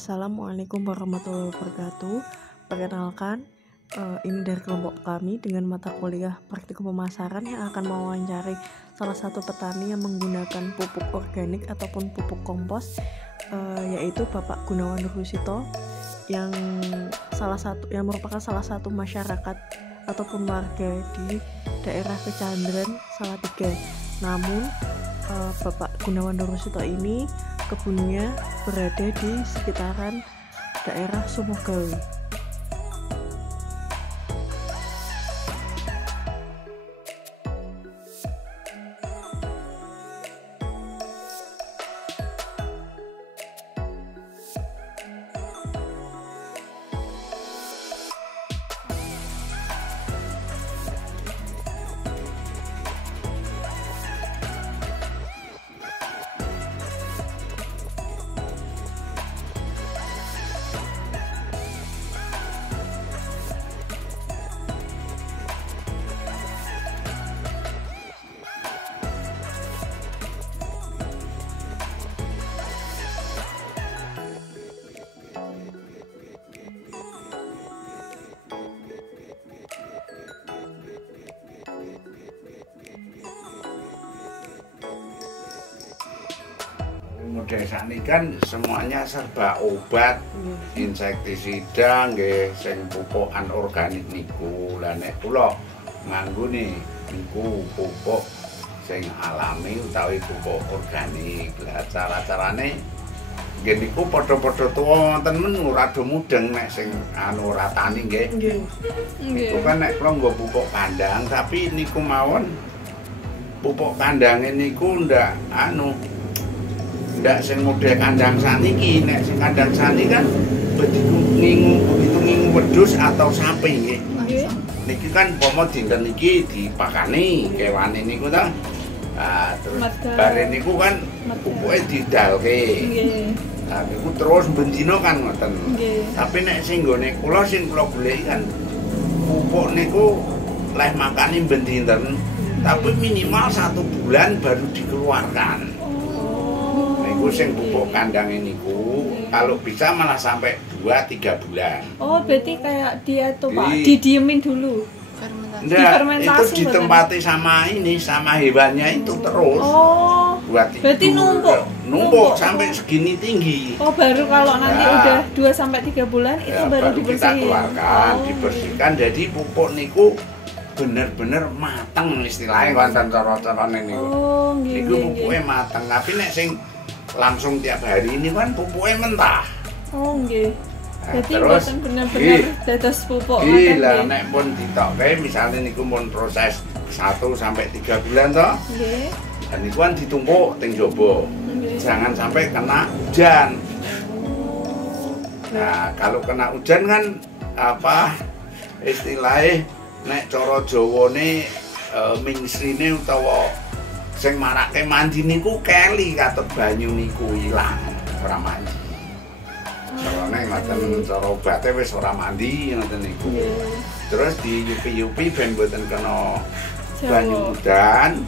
Assalamualaikum warahmatullahi wabarakatuh. Perkenalkan, ini dari kelompok kami dengan mata kuliah praktikum pemasaran yang akan mewawancari salah satu petani yang menggunakan pupuk organik ataupun pupuk kompos, yaitu Bapak Gunawan Nurhusito yang merupakan salah satu masyarakat ataupun warga di daerah Kecandren Salatiga. Namun Bapak Gunawan Nurhusito ini kebunnya berada di sekitaran daerah Sumogawi. Model sakniki kan semuanya serba obat, insektisida nggih sing pupukan organik niku. Lah nek kula nganggo niku pupuk sing alami utawi pupuk organik. Lah cara-carane nggih niku padha-padha tuwa wonten men ora do mudeng nek sing ora tani nggih. Niku kan nek kula nggo pupuk kandang tapi niku mawon pupuk kandange niku ndak sing model kandang saniki. Nek sing kandang saniki kan begitu ngingu wedhus atau sapi nggih. Niki kan pomo dinten iki dipakani kewane niku ta. Terus bare niku kan pupuke didalke. Nah niku terus bendina kan ngoten. Tapi nek sing nggone kula sing kula goleki kan pupuk niku leh makani ben dinten. Tapi minimal 1 bulan baru dikeluarkan. Niku sing pupuk kandang niku kalau bisa malah sampai 2-3 bulan. Oh, berarti kayak dia tuh Pak, didiemin dulu. Itu ditempati sama hewannya itu terus. Oh. Berarti numpuk sampai segini tinggi. Oh, baru kalau nanti udah 2-3 bulan itu baru dibersihin. Kita keluarkan, dibersihkan. Jadi pupuk niku bener-bener mateng istilahnya wonten cara-carane niku. Oh, nggih. Niku pupuke mateng, tapi nek sing langsung tiap hari ini kan pupuknya mentah. Oh nggih. Jadi terus bener-bener dados pupuk ngoten. Lah nek pun ditokke misalnya niku pun proses 1-3 bulan toh. Nggih. Dan niku kan ditumpuk teng jaba. Jangan sampai kena hujan. Nah, kalau kena hujan kan istilahnya nek cara Jawane mingsrine utawa sing marake mandi niku keli katut banyu niku ilang ora mandi. Carane ngoten cara obate wis ora mandi ngoten niku. Terus diyupi-yupi ben mboten kena banyu udan.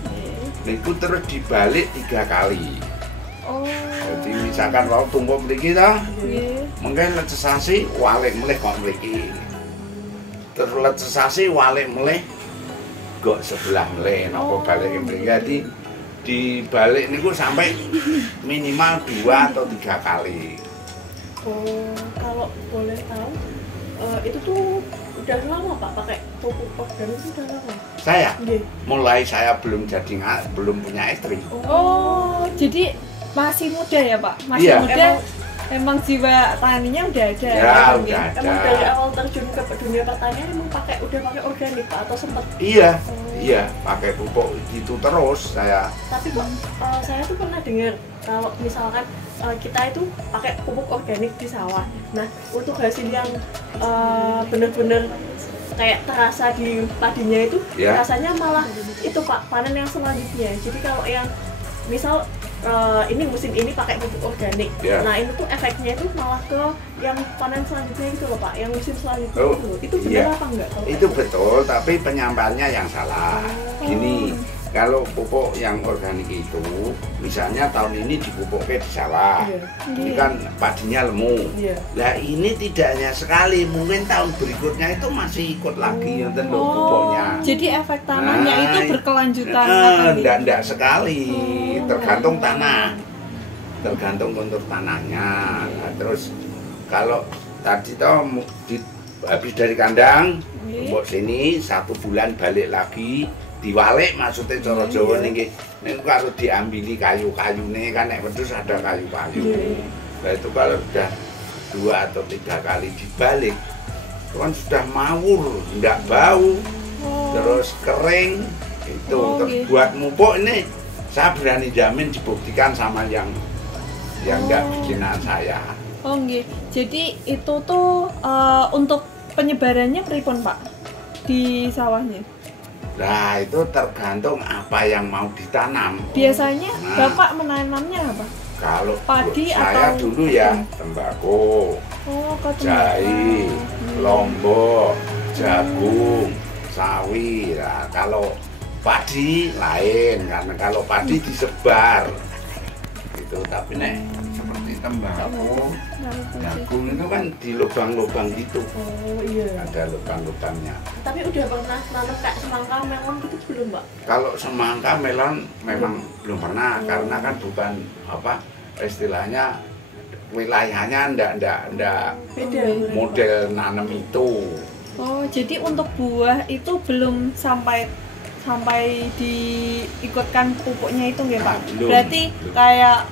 Niku terus dibalik 3 kali. Oh. Jadi misalkan wau tumpuk mriki ta. Nggih. Mengke lecesasi walik melih kok mriki. Terus lecesasi walik melih kok sebelah melih napa balik mriki. Dibalik niku sampai minimal 2 atau 3 kali. Oh, kalau boleh tahu, itu tuh udah lama Pak pakai pupuk organik itu udah lama? Saya? Mulai saya belum punya istri. Oh, jadi masih muda ya Pak? Masih muda. Emang jiwa taninya udah ada. Ya, udah ada. Emang dari awal terjun ke dunia pertanian emang udah pakai organik Pak atau sempat? Iya, pakai pupuk itu terus saya. Tapi kok saya tuh pernah dengar kalau misalkan kita itu pakai pupuk organik di sawah. Nah, untuk hasil yang bener-bener kayak terasa di padinya itu, rasanya malah itu Pak, panen yang selanjutnya. Jadi kalau yang misal ini musim ini pakai pupuk organik. Nah ini tuh efeknya itu malah ke yang panen selanjutnya itu loh Pak, yang musim selanjutnya itu benar apa enggak? Itu betul, tapi penyampaiannya yang salah. Gini, kalau pupuk yang organik itu, misalnya tahun ini dipupuknya di sawah, ini kan padinya lemu. Nah ini tidak hanya sekali, mungkin tahun berikutnya itu masih ikut lagi yang tentu pupuknya. Jadi efek tanahnya itu berkelanjutan. Tidak sekali, tergantung tanah, tergantung kontur tanahnya. Nah, terus kalau tadi toh habis dari kandang, pupuk sini 1 bulan balik lagi. Diwalik maksudnya cara Jawa niki kalau diambili kayu-kayune kan nek wedhus ada kayu-kayu. Nah itu kalau sudah 2 atau 3 kali dibalik itu kan sudah mawur, enggak bau, terus kering itu. Terus buat mupuk ini saya berani jamin dibuktikan sama yang enggak bikinan saya. Oh nggih. Jadi itu tuh untuk penyebarannya pripun Pak di sawahnya? Nah itu tergantung apa yang mau ditanam. Biasanya Bapak menanamnya apa? Kalau padi saya atau dulu ya tembakau, jahe, lombok, jagung, sawi. Nah, kalau padi lain karena kalau padi disebar itu, tapi nek seperti tembakau, jagung itu kan di lubang-lubang gitu. Ada lubang-lubangnya. Tapi udah pernah nanam kayak semangka melon gitu belum, Mbak? Kalau semangka melon memang belum pernah karena kan bukan apa istilahnya wilayahnya ndak model nanam itu. Oh, jadi untuk buah itu belum sampai diikutkan pupuknya itu nggak Pak? Berarti kayak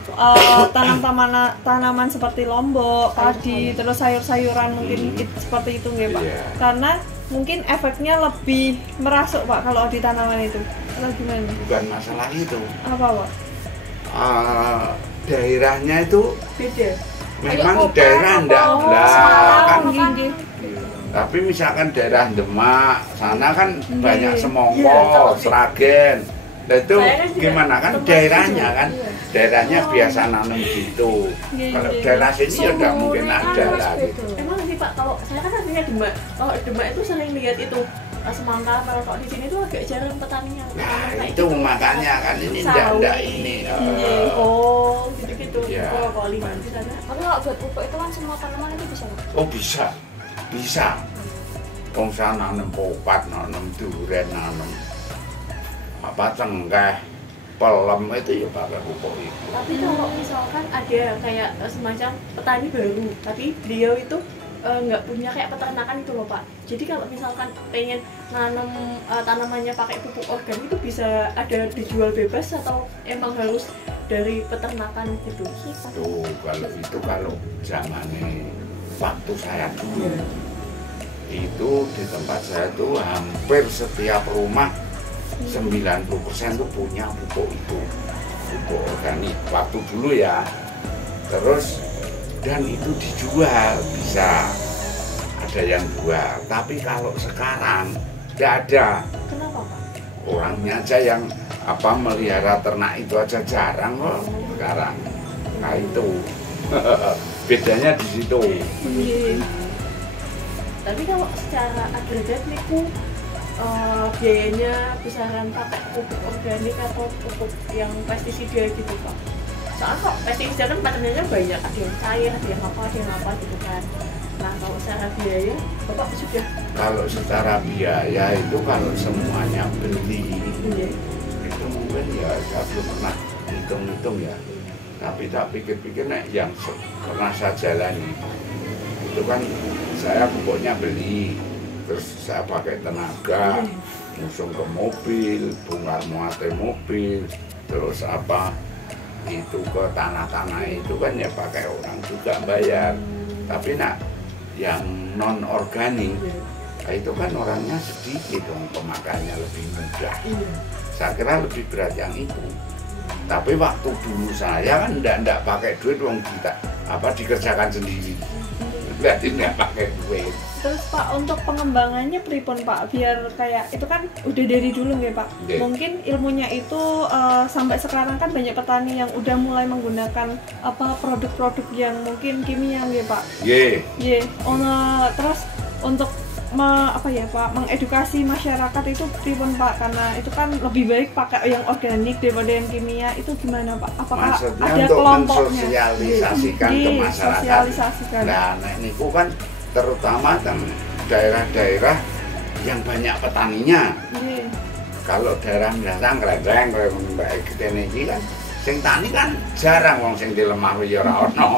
tanaman seperti lombok, padi, terus sayur-sayuran mungkin seperti itu nggak Pak? Karena mungkin efeknya lebih merasuk Pak kalau di tanaman itu. Atau gimana? Bukan masalah itu. Apa Pak? Daerahnya itu beda. Memang daerah ndak kan. Tapi misalkan daerah Demak, sana kan banyak semongko, Sragen. Nah itu gimana kan daerahnya kan? Daerahnya biasa nanam gitu. Kalau daerah sini ya nggak mungkin ada lah gitu. Emang sih Pak, kalau saya kan aslinya Demak. Kalau Demak itu sering lihat itu semangka, kalau di sini tuh agak jarang petaninya. Nah itu makanya kan ini ndak ini. Oh gitu-gitu. Kalau di sana. Tapi kalau buat pupuk itu kan semua tanaman itu bisa. Oh bisa. Wong saya nanam popat, nanam durian, nanam apa cengkeh, pelem itu ya pakai pupuk itu. Tapi kalau misalkan ada kayak semacam petani baru, tapi beliau itu nggak punya kayak peternakan itu loh Pak. Jadi kalau misalkan pengen nanam tanamannya pakai pupuk organik itu bisa ada dijual bebas atau emang harus dari peternakan gitu? Tuh kalau zamannya waktu saya dulu itu di tempat saya tuh hampir setiap rumah 90% tuh punya pupuk itu, pupuk organik waktu dulu ya. Terus dan itu dijual, bisa ada yang jual. Tapi kalau sekarang tidak ada. Kenapa Pak? Orangnya aja yang melihara ternak itu aja jarang kok sekarang. Nah itu bedanya di situ. Tapi kalau secara agregat niku biayanya besaran pakai pupuk organik atau pupuk yang pestisida gitu Pak? Soalnya kok pestisida kan patennya banyak, ada yang cair, ada yang apa gitu kan. Nah kalau secara biaya Bapak sudah? Kalau secara biaya itu kalau semuanya beli itu mungkin ya saya belum pernah hitung ya. Tapi tak pikir-pikir yang pernah saya jalani itu kan saya pokoknya beli, terus saya pakai tenaga, langsung ke mobil, bongkar muatin mobil, terus itu ke tanah-tanah itu kan ya pakai orang juga bayar. Tapi yang non organik itu kan orangnya sedikit dong, pemakaiannya lebih mudah. Saya kira lebih berat yang itu. Tapi waktu dulu saya kan enggak pakai duit, wong kita dikerjakan sendiri. Berarti nggak pakai duit. Terus Pak, untuk pengembangannya pripun Pak? Biar kayak itu kan udah dari dulu nggak Pak? Mungkin ilmunya itu sampai sekarang kan banyak petani yang udah mulai menggunakan produk-produk yang mungkin kimia nggak Pak? Terus untuk apa ya Pak, mengedukasi masyarakat itu pripun Pak, karena itu kan lebih baik pakai yang organik daripada yang kimia, itu gimana Pak? Apakah maksudnya ada untuk kelompoknya? mensosialisasikan ke masyarakat. Sosialisasikan. Nah, niku kan terutama kan daerah-daerah yang banyak petaninya. Nggih. Kalau daerah mendatang Klenteng kaya mbak Ekten iki kan sing tani kan jarang wong sing di lemah ya ora ono.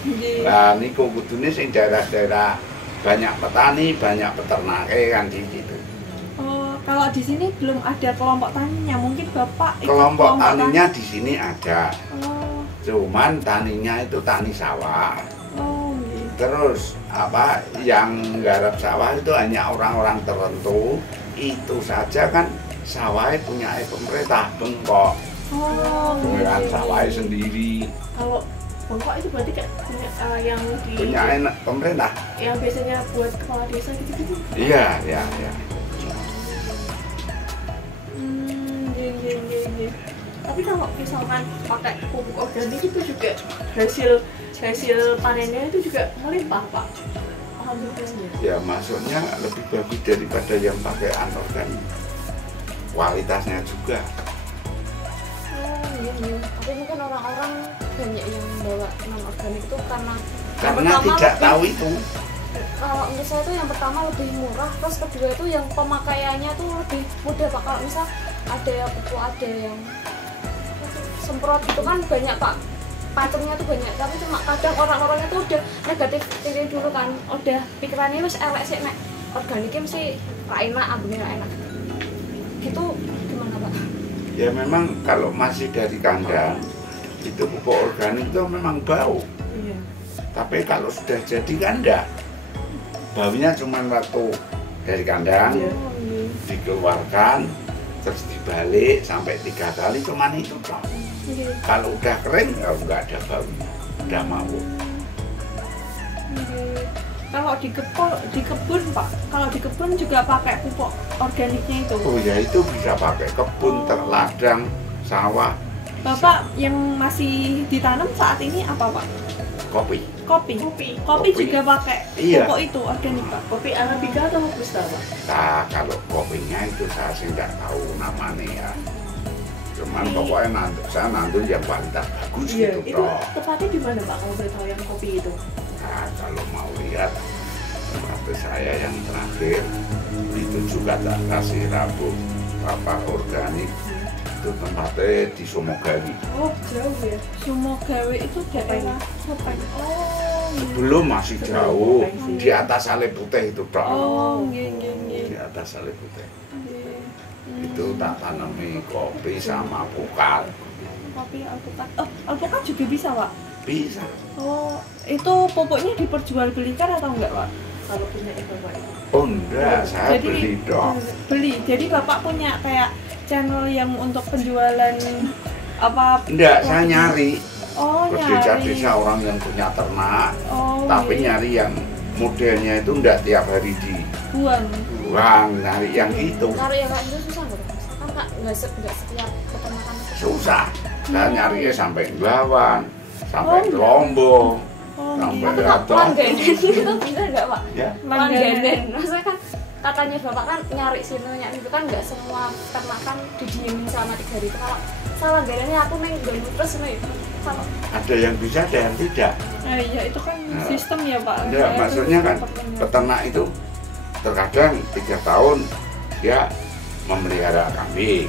Nggih. Lah niku kudune sing daerah-daerah banyak petani, banyak peternak kan di situ. Oh, kalau di sini belum ada kelompok taninya, mungkin Bapak ikut Kelompok taninya tani. di sini ada. Oh, Cuman taninya itu tani sawah. oh, nggih. Terus apa yang garap sawah itu hanya orang-orang tertentu. Itu saja kan sawahnya punya pemerintah bengkok. Oh, Dengan nggih. sawahnya sendiri. Kalau bengkok itu berarti kayak punya yang di Punya enak pemerintah. yang biasanya buat kepala desa gitu-gitu. Iya, iya, iya. Nggih. Tapi kalau misalkan pakai pupuk organik itu juga hasil panennya itu juga melimpah Pak. Alhamdulillah. Ya maksudnya lebih bagus daripada yang pakai anorganik. Kualitasnya juga. Oh, iya. Tapi mungkin orang-orang banyak yang bawa non organik itu karena Karena pertama tidak lebih- tahu itu. kalau menurut saya itu yang pertama lebih murah, terus kedua itu yang pemakaiannya tuh lebih mudah Pak. Kalau misal ada yang pupuk, ada yang semprot itu kan banyak Pak, pacengnya tuh banyak, tapi cuma kadang orang-orangnya tuh udah negatif diri dulu kan, udah pikirannya wis elek sih nek organiknya mesti ra enak, ambune ra enak gitu. Gimana Pak? Ya memang kalau masih dari kandang itu pupuk organik itu memang bau. Iya. Tapi kalau sudah jadi kan enggak. Baunya cuma waktu dari kandang Iya. dikeluarkan terus dibalik sampai 3 kali cuman itu toh. Nggih. Kalau udah kering ya enggak ada baunya, udah mau. Nggih. Kalau di kebun Pak, kalau di kebun juga pakai pupuk organiknya itu. Oh ya itu bisa pakai kebun, ladang, sawah, Bapak yang masih ditanam saat ini apa Pak? kopi. Kopi. Kopi. Juga pakai Iya. pupuk itu organik Pak. Kopi arabica atau robusta Pak? Nah kalau kopinya itu saya sih nggak tahu namanya ya. Cuman pokoknya saya nandur yang kualitas bagus gitu Itu toh. tepatnya di mana Pak kalau boleh tahu yang kopi itu? Nah, kalau mau lihat seperti saya yang terakhir itu juga tak kasih Rabu apa organik itu tempatnya di Sumogawi. Oh, jauh ya. Sumogawe itu daerah Sopeng. Oh, nggih. Belum masih jauh di atas Sale Putih itu toh. Oh, nggih. Di atas Sale Putih Nggih. itu tak tanami kopi sama pukat. Kopi alpukat. Oh, alpukat juga bisa Pak? Bisa. Oh, itu pupuknya diperjualbelikan atau enggak Pak? Kalau punya itu Pak. Oh enggak, saya Jadi, beli dong. Beli. Jadi Bapak punya kayak channel yang untuk penjualan apa? Enggak, saya nyari Oh, ke nyari. desa-desa orang yang punya ternak, Oh, tapi nggih. nyari yang modelnya itu enggak tiap hari buang. dibuang, nyari yang itu Cari yang kayak gitu susah nggak Pak? Kan nggak setiap peternakan itu. susah. Saya nyarinya sampai Nglawan, sampai Lombok, Oh, sampai nggih. Tapi Pak, Atau. langganan itu bisa nggak Pak? Ya, Langganan, maksudnya kan katanya Bapak kan nyari sini, nyari itu kan nggak semua ternak kan didiemin selama 3 hari. Kalau salah langganannya aku neng ganggu terus nih. Kalau ada yang bisa, ada yang tidak. Nah, iya itu kan Nah, sistem ya Pak. Enggak, Saya maksudnya tuh kan sempat dengar. peternak itu terkadang 3 tahun dia memelihara kambing.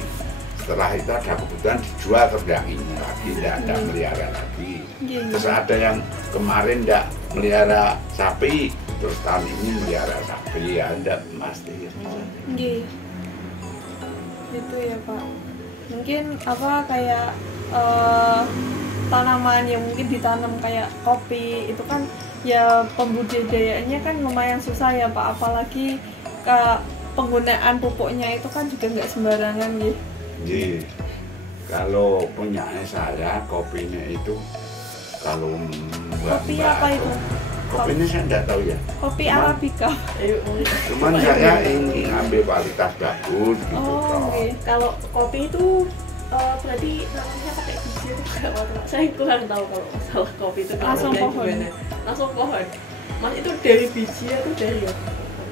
Setelah itu ada kebutuhan dijual terus nggak ingin lagi, tidak ada melihara lagi. Nggih, Terus nggih. ada yang kemarin nggak melihara sapi, terus tahun ini melihara sapi, ya enggak pasti. Nggih. Gitu ya Pak. Mungkin apa kayak tanaman yang mungkin ditanam kayak kopi itu kan ya pembudidayaannya kan lumayan susah ya Pak, apalagi penggunaan pupuknya itu kan juga nggak sembarangan ya. Jadi kalau punya saya kopinya itu kalau Kopi apa itu? Kopinya saya enggak tahu ya. Kopi Cuman- Arabica. Cuman saya ingin ambil kualitas bagus gitu Oh, toh. oke. Kalau kopi itu berarti namanya pakai biji itu nggak Pak? Saya kurang tahu kalau masalah kopi itu. Langsung namanya pohon. gimana. Langsung pohon. Mas itu dari biji atau dari apa?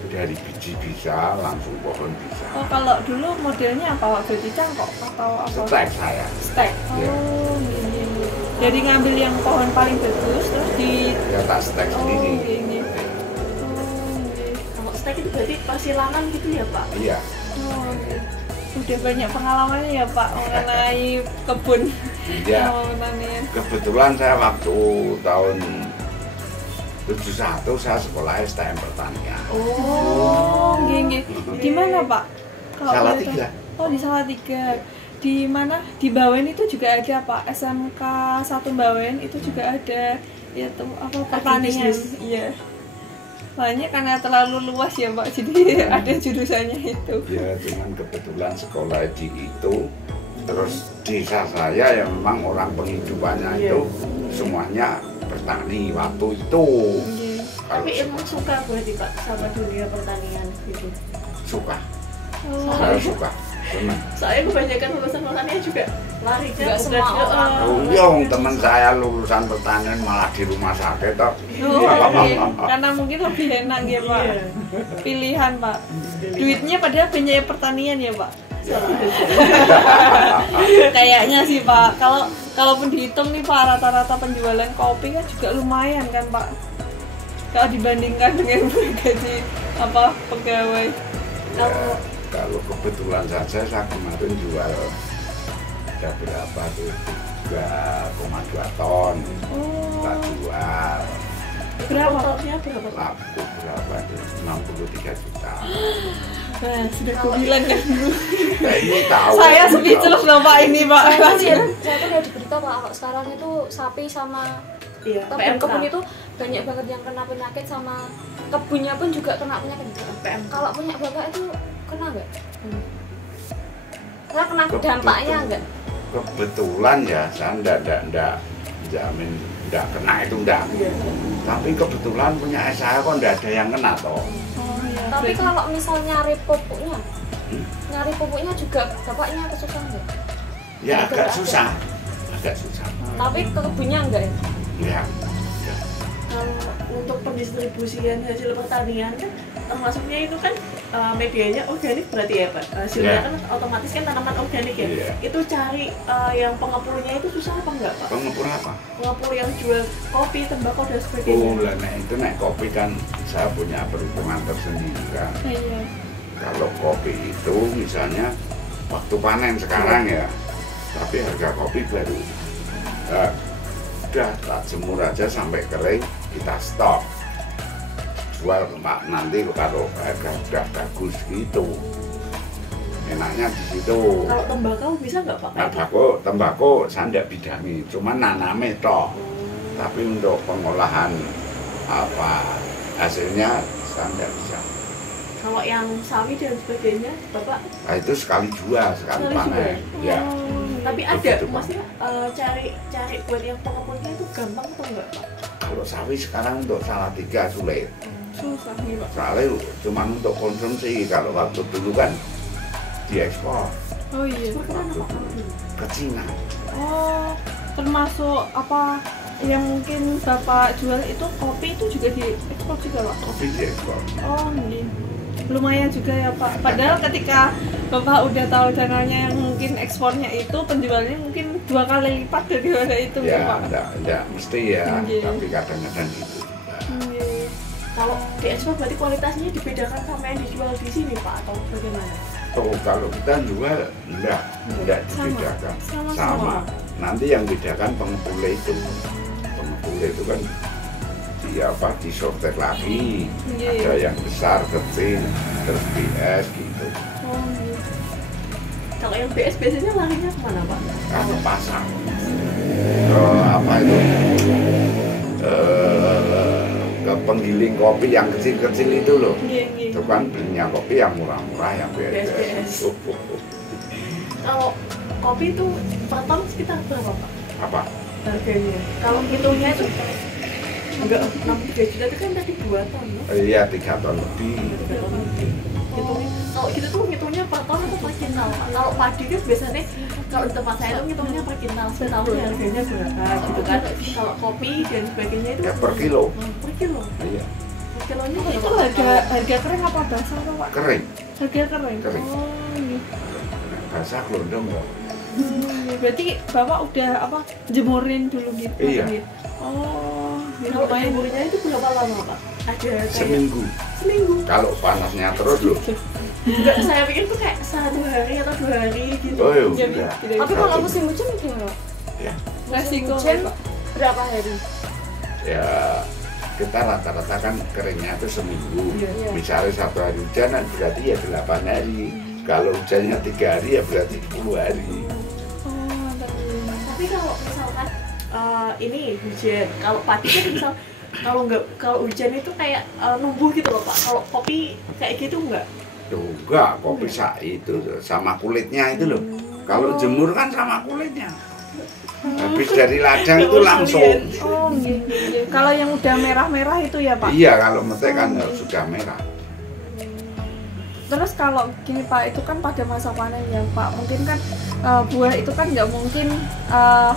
dari biji bisa, langsung pohon bisa. Oh, kalau dulu modelnya apa Pak? Berarti cangkok atau apa? Stek saya. Stek. Ya. Oh, iya. Jadi ngambil yang pohon paling bagus terus di Ya tak stek Oh, sendiri. iya. Oh, iya. Kalau stek itu berarti persilangan gitu ya Pak? Iya. Oh, iya. Udah banyak pengalamannya ya Pak mengenai kebun. Iya. Pertanian. Kebetulan saya waktu tahun 71 saya sekolah STM pertanian. Oh, nggih. Di mana Pak? Kalau boleh Salatiga. tahu. Oh, di Salatiga. Di mana? Di Bawen itu juga ada Pak. SMK 1 Bawen itu juga ada itu apa pertanian. bisnis. Iya. Soalnya karena terlalu luas ya Pak, jadi ada jurusannya itu. Ya, cuman kebetulan sekolah di itu, terus desa saya yang memang orang penghidupannya itu semuanya bertani waktu itu. Nggih. Tapi emang suka berarti Pak sama dunia pertanian gitu? Suka, Oh, saya suka, senang. Soalnya kebanyakan lulusan pertanian juga lari ke Nggak semua orang. Oh iya, teman saya lulusan pertanian malah di rumah sakit toh. iya. Karena mungkin lebih enak ya Pak. Iya. Pilihan Pak. Duitnya padahal banyak pertanian ya Pak. Kayaknya sih Pak. Kalaupun dihitung nih Pak, rata-rata penjualan kopi kan juga lumayan kan Pak. Kalau dibandingkan dengan gaji apa pegawai. Ya, kalau kebetulan saja saya kemarin jual ada berapa tuh 3,2 ton. Kita Oh, jual berapa Pak? Totalnya berapa Pak? laku berapa tuh 63 juta. Nah, sudah aku bilang kan dulu. Nah, ini tahu. Saya speechless loh Pak ini Pak. Saya tuh lihat di berita Pak, kalau sekarang itu sapi sama Iya, kebun itu banyak banget yang kena penyakit, sama kebunnya pun juga kena penyakit. PMK. Kalau punya bapak itu kena nggak? Saya kena dampaknya nggak? Kebetulan ya saya enggak jamin enggak kena itu enggak. Iya. Tapi kebetulan punya saya kok enggak ada yang kena toh. Oh, iya. Tapi kalau misal nyari pupuknya juga bapaknya kesusahan nggak? Ya agak susah. Agak susah. Tapi ke kebunnya enggak ya? Ya. Ya. Kalau untuk pendistribusian hasil pertanian kan termasuknya itu kan medianya organik berarti ya Pak. Hasilnya Ya. kan otomatis kan tanaman organik ya. Iya. Itu cari yang pengepulnya itu susah apa enggak Pak? Pengepul apa? Pengepul yang jual kopi, tembakau dan sebagainya. Oh, lah nah itu naik kopi kan saya punya perhitungan tersendiri kan. Iya. Kalau kopi itu misalnya waktu panen sekarang ya, tapi harga kopi baru udah tak jemur aja sampai kering, kita stok jual Pak, nanti kalau harga udah bagus gitu enaknya di situ. Kalau tembakau bisa nggak Pak? Tembakau saya tidak bidangi, cuma naname toh, tapi untuk pengolahan apa hasilnya saya tidak bisa. Kalau yang sawi dan sebagainya Bapak Nah, itu sekali jual, sekali Sekali panen. jual. Ya. tapi ada Begitu, Pak. maksudnya cari buat yang pengepulnya itu gampang atau enggak Pak? Kalau sawi sekarang untuk Salatiga sulit. Susah nih Pak. Soalnya cuma untuk konsumsi. Kalau waktu dulu kan diekspor Oh iya. Kemana Pak kalau dulu? ke Cina. Oh, termasuk apa yang mungkin Bapak jual itu kopi itu juga diekspor juga Pak? Kopi diekspor. Oh, iya. Lumayan juga ya Pak. Padahal ketika Bapak udah tahu channelnya yang mungkin ekspornya itu penjualnya mungkin 2 kali lipat daripada itu ya Ya, Pak. enggak mesti ya, Iya. tapi kadang-kadang gitu juga. Iya. Kalau diekspor berarti kualitasnya dibedakan sama yang dijual di sini Pak atau bagaimana? Oh, kalau kita jual enggak Sama. dibedakan. Sama-sama. Nanti yang bedakan pengepulnya itu. Pengepulnya itu kan disortir lagi. Iya. Ada yang besar, kecil, terus BS gitu. Oh, iya. Kalau yang BS biasanya larinya kemana Pak? Ke pasar. Ke apa itu? Ke penggiling kopi yang kecil-kecil itu loh. Iya, iya. Itu kan belinya kopi yang murah-murah, yang BS. BS. Kalau kopi itu per ton sekitar berapa Pak Apa? harganya? Kalau hitungnya itu enggak 63 juta itu kan tadi 2 ton loh. Iya, 3 ton lebih. Hitungnya, kalau gitu tuh ngitungnya per ton atau per kintal Pak? Kalau padi kan biasanya kalau di tempat saya itu ngitungnya per kintal, setahun harganya berapa gitu kan. Kalau kopi dan sebagainya itu Ya per kilo. per kilo. Iya. kilonya Itu harga kering apa basah apa Pak? Kering. Harga kering. Kering. Oh, iya. Basah glondong kok. Berarti Bapak udah apa? Jemurin dulu gitu. Iya. Oh, gitu. kalau jemurnya itu berapa lama Pak? Ada kayak Seminggu. seminggu. Kalau panasnya terus loh. Enggak, saya pikir tuh kayak 1 hari atau 2 hari gitu. Oh iya. Jadi, Udah. tidak Tapi kalau musim hujan gimana? Ya. resiko Hujan Pak. berapa hari? Ya kita rata-rata kan keringnya itu seminggu. Iya. Misalnya 1 hari hujan berarti ya 8 hari. Kalau hujannya 3 hari ya berarti 10 hari. Oh, Tapi kalau misalkan ini hujan, kalau padi kan misal kalau hujan itu kayak numbuh gitu loh Pak. Kalau kopi kayak gitu enggak? Tuh enggak, kopi itu sama kulitnya itu loh. Kalau jemur kan sama kulitnya. Habis dari ladang itu langsung. Oh, gitu. Kalau yang udah merah-merah itu ya Pak. Iya, kalau metek kan sudah merah. Terus kalau gini Pak, itu kan pada masa panen ya Pak, mungkin kan buah itu kan nggak mungkin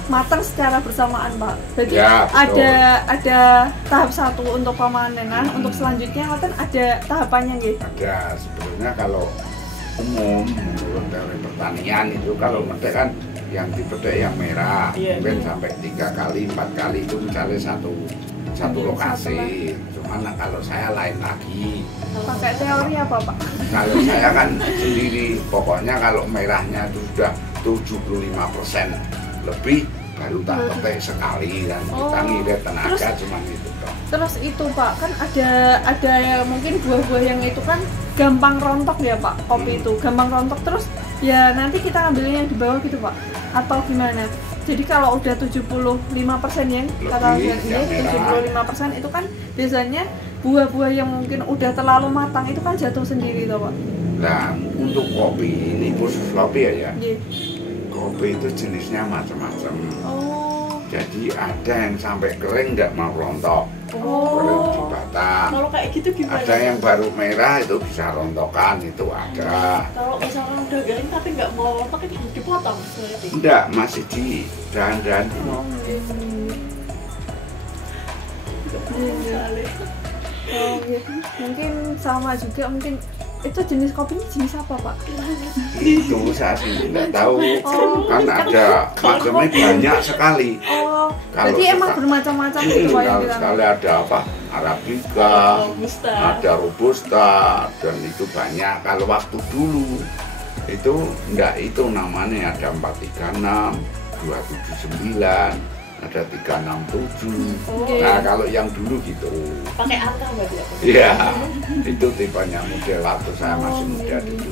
matang secara bersamaan Pak. Jadi Ya, betul. ada tahap 1 untuk pemanenan, untuk selanjutnya kan ada tahapannya gitu. Ada sebenarnya kalau umum menurut teori pertanian itu kalau metek kan yang dipetik yang merah Iya. mungkin sampai 3 kali 4 kali itu misalnya satu lokasi. Cuman kalau saya lain lagi. Pakai teori apa Pak? Kalau saya kan sendiri, pokoknya kalau merahnya itu sudah 75% lebih baru tak petik sekali dan kita Oh, ngirit tenaga terus- cuma gitu dong. Terus itu Pak, kan ada yang mungkin buah-buah yang itu kan gampang rontok ya Pak, kopi itu gampang rontok terus ya nanti kita ambilnya yang di bawah gitu Pak, atau gimana? Jadi kalau udah 75% yang kata Lebih, ini yang merah. 75% itu kan biasanya buah-buah yang mungkin udah terlalu matang itu kan jatuh sendiri toh Pak. Nah, untuk kopi ini khusus kopi ya, Iya. kopi itu jenisnya macam-macam. Oh. Jadi ada yang sampai kering nggak mau rontok, kering Oh. di batang. Kalau kayak gitu gimana? Ada yang baru merah itu bisa rontokan, itu ada. Kalau misalkan udah garing tapi nggak mau rontok itu dipotong berarti. Enggak, masih di dahan-dahan dulu. Oh, gitu. Misalnya. Oh, gitu. Mungkin sama juga mungkin itu jenis kopinya jenis apa Pak? Itu saya sih nggak tahu, Oh. kan ada macamnya banyak sekali. Oh, Kalau jadi emang suka- bermacam-macam gitu Pak yang Kalau kita. sekali ada apa? Arabica, Robusta. ada Robusta, dan itu banyak. Kalau waktu dulu itu enggak itu namanya ada 436, 279, ada 367. Oke. Nah kalau yang dulu gitu, Pakai angka berarti ya? iya itu tipenya model waktu saya masih muda dulu.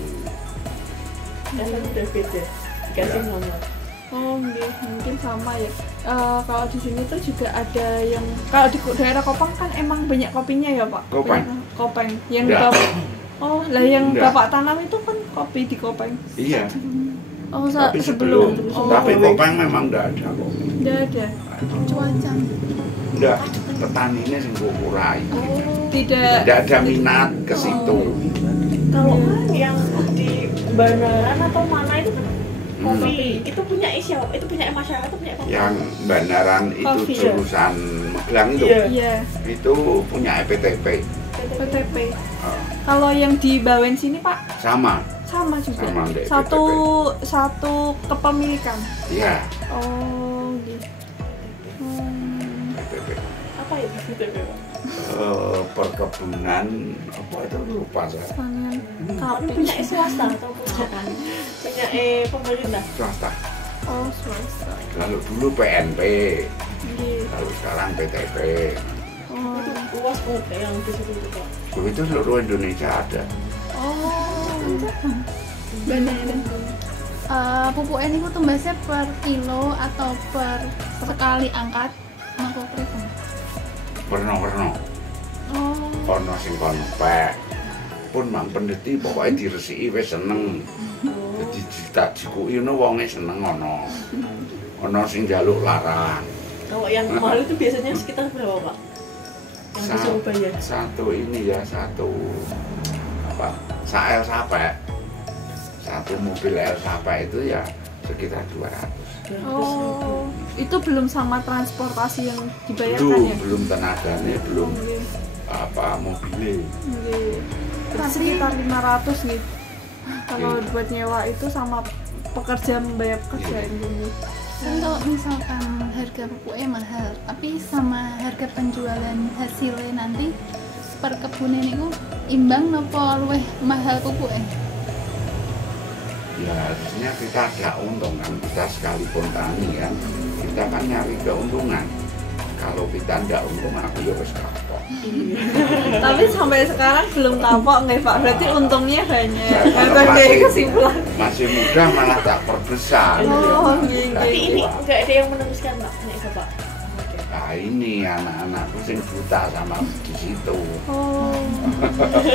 Dan udah beda. Dikasih Iya. nomor. Oh, mungkin sama ya. Kalau di sini tuh juga ada yang kalau di daerah Kopang kan emang banyak kopinya ya Pak. Kopang? Banyak Kopeng. Yang Enggak. Bapak. Oh, lah yang Enggak. Bapak tanam itu kan kopi di Kopeng. Iya. Oh, Tapi sebelum, Oh, tapi Kopeng memang enggak ada kok. Enggak ada. Cuaca. Enggak, petaninya sing kurai. Tidak. Enggak ada minat ke situ. Kalau yang di Banaran atau mana itu kan Hmm. kopi itu punya siapa? Itu punya masyarakat atau punya kopi? Yang Banaran itu Coffee, ya? jurusan Magelang itu, Iya. Iya, itu punya EPTP. PTP. Ah, Kalau yang di Bawen sini Pak sama, sama juga. Sama, Dek, Satu kepemilikan. iya Oh, gitu. EPTP. Apa itu BTP, Pak? Perkebunan apa itu lupa saya. Tangan Tapi kapi. punya swasta atau punya pemerintah? Swasta. Oh, swasta. Lalu dulu PNP, Iya. lalu sekarang PTP. Oh. Itu luas banget ya yang di situ itu, Pak. Itu seluruh Indonesia ada. Oh. Pupuk ini ku tumbasnya per kilo atau per sekali angkat nopo pripun? Werna-werna. Oh. Ono sing kono pek. Pun mang pendeti pokoknya diresiki wis seneng. Jadi tak jikuki ngono wonge seneng ono. Ono sing njaluk larang. Kalau yang mahal itu biasanya sekitar berapa, Pak? Yang disuruh bayar? Satu ini ya, satu apa? Sael sapek. Satu mobil El sapek itu ya sekitar 200. Oh. Itu belum sama transportasi yang dibayarkan ya? Belum tenaganya belum. Oh, iya. apa mobilnya. Nggih. Berarti sekitar 500 nih. Kalau buat nyewa itu sama pekerja membayar pekerja ini. Kan kalau misalkan harga pupuknya mahal, tapi sama harga penjualan hasilnya nanti per kebun ini imbang nopo luwih mahal pupuknya? Ya harusnya kita ada untung kan, kita sekalipun tani kan, kita kan nyari keuntungan. Kalau kita tidak untung, aku ya wis kapok. Tapi sampai sekarang belum kapok nggih Pak. Berarti untungnya banyak. Nah, Kan masih- kayak kesimpulan. Masih muda malah tak perbesar. Oh, nggih Tapi nggih. ini nggak ada yang meneruskan Pak, nek Bapak. Nah ini anak-anakku sing buta sama di situ. Oh.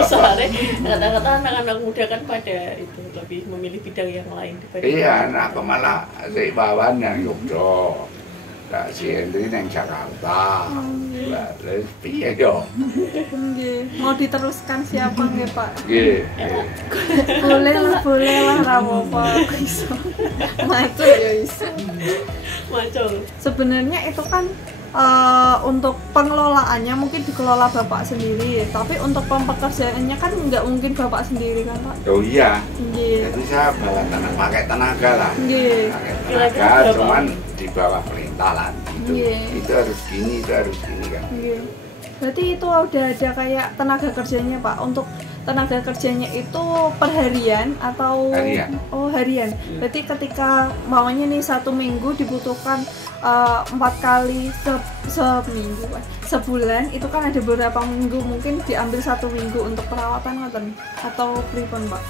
Soalnya kata-kata anak-anak muda kan pada itu lebih memilih bidang yang lain daripada Iya, anakku malah si Bawan yang Yogyo. Kak si Hendri yang Jakarta. Lah, terus piye dong? Nggih. Mau diteruskan siapa nggih Pak? Nggih. Boleh lah rapopo iso. Macul ya iso. macul. Sebenarnya itu kan untuk pengelolaannya mungkin dikelola Bapak sendiri, tapi untuk pempekerjaannya kan nggak mungkin Bapak sendiri kan Pak? Oh iya. Nggih. Jadi saya bawa pakai tenaga lah. Nggih. Pakai Kira-kira tenaga, berapa? cuman di bawah perintahan gitu. Iya. Itu harus gini, itu harus gini kan. Nggih. Berarti itu udah ada kayak tenaga kerjanya Pak. Untuk tenaga kerjanya itu per harian atau Harian. Oh harian. Berarti ketika maunya nih 1 minggu dibutuhkan 4 kali seminggu Pak. Sebulan itu kan ada beberapa minggu, mungkin diambil 1 minggu untuk perawatan ngoten atau pripun Pak?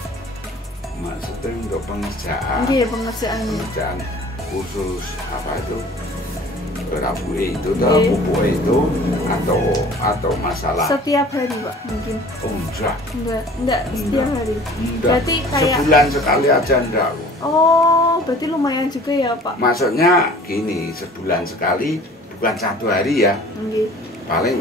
Maksudnya untuk pengerjaan. Nggih, pengerjaannya. Pengerjaan khusus apa itu? Berabue itu, Nggih. pupuk itu atau masalah. Setiap hari Pak mungkin. Oh enggak. Enggak setiap hari. Enggak. Berarti kayak Sebulan sekali aja enggak. oh, berarti lumayan juga ya Pak. Maksudnya gini, sebulan sekali bukan 1 hari ya. Nggih. Paling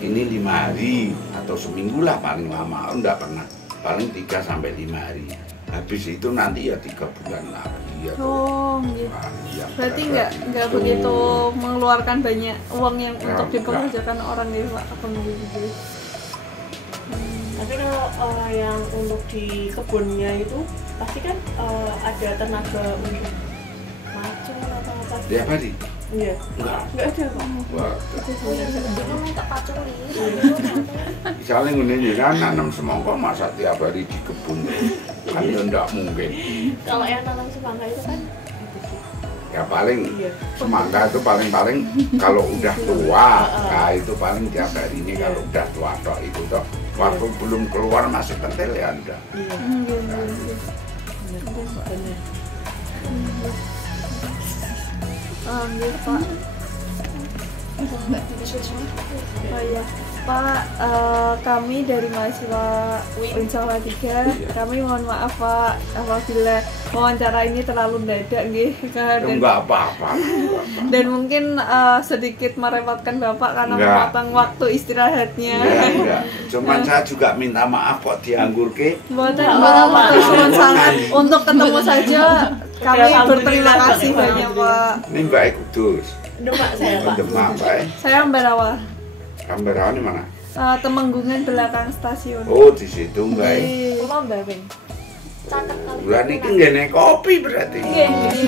ini 5 hari atau seminggu lah paling lama. Enggak pernah. Paling 3 sampai 5 hari. Habis itu nanti ya 3 bulan lagi ya. Oh, nggih. Yang Berarti berat nggak itu. begitu mengeluarkan banyak uang yang Ya, untuk enggak. dipekerjakan orang ya Pak, apa begitu? Tapi kalau yang untuk di kebunnya itu pasti kan ada tenaga untuk macul atau apa? Tiap hari? Iya. Enggak. Nggak ada Pak. Wah, Oh iya, sebetulnya minta paculi. misalnya ngene kan nanam semangka masa tiap hari di kebun. Kan ya enggak mungkin. Kalau yang nanam semangka itu kan Ya paling iya. semangka itu paling-paling kalau udah tua, nah itu paling tiap hari ini kalau udah tua toh itu toh. Waktu belum keluar masih kental ya enggak. Iya. Nggih, nggih, nggih. Bener. Nggih, Pak. Oh iya, Pak, kami dari mahasiswa UIN Salatiga, kami mohon maaf Pak apabila wawancara ini terlalu mendadak nggih, Ya, enggak apa-apa. dan mungkin sedikit merepotkan Bapak karena Enggak. memotong waktu istirahatnya. Enggak. Cuman saya juga minta maaf kok dianggurke. Mboten Enggak apa-apa. Bapak, cuman sangat untuk ketemu saja kami Alhamdulillah, berterima kasih Pak. banyak Pak. Ini Mbak Kudus. Demak saya Pak. Demak, Pak. Saya Mbarawa, Kamerawan di mana? Temenggungan belakang stasiun. Oh, di situ, Mbak. Nggih. Kalau Mbak Beng. Catet kali. Bulan ini nggene kopi berarti. Nggih, nggih.